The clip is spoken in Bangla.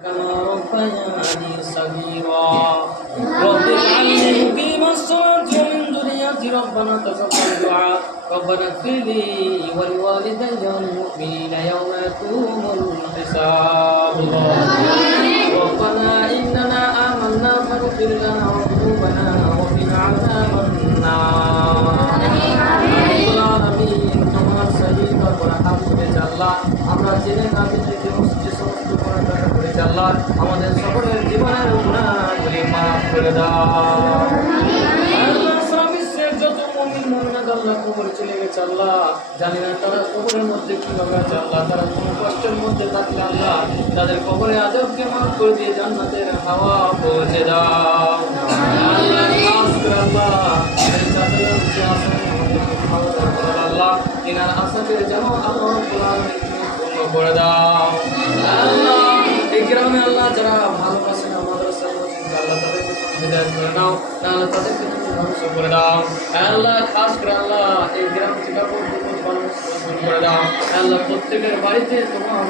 كما ربياني صغيرا رب اجعلني مقيم الصلاة ومن ذريتي ربنا تقبل دعاء ربنا اغفر لي ولوالدي والمؤمنين يوم يقوم الحساب ربنا إننا آمنا فاغفر لنا ذنوبنا وقنا عذاب النار তোমার সহি বরকত করেছে আল্লাহ আমরা জেনে না জেনে যে সমস্ত গুনাহ করেছি আল্লাহ আমাদের সকলের জীবনের গুনাহগুলি মাফ করে দাও আল্লাহ সাবিসের যত মুমিন মুমিনাত আল্লাহ কবর চলে গেছে আল্লাহ জানি না তারা কবরের মধ্যে কিভাবে আছে আল্লাহ তারা কোনো কষ্টের মধ্যে থাকলে আল্লাহ তাদের কবরে আযাবকে মাফ করে দিয়ে জান্নাতের হাওয়া পৌঁছে দাও আল্লাহ খাস করে আল্লাহ এই চাদরের যে আসন আল্লাহ তিনার আশাকে যেন আল্লাহ কোরআন পূর্ণ করে দাও আল্লাহ এই গ্রামে আল্লাহ যারা ভালোবাসেন মাদ্রাসা মসজিদ আল্লাহ তাদেরকে হিদায়াত করে দাও আল্লাহ তাদেরকে তুমি ধ্বংস করে দাও আল্লাহ খাস করে আল্লাহ এই গ্রাম থেকে মানুষ করে দাও আল্লাহ প্রত্যেকের বাড়িতে তোমার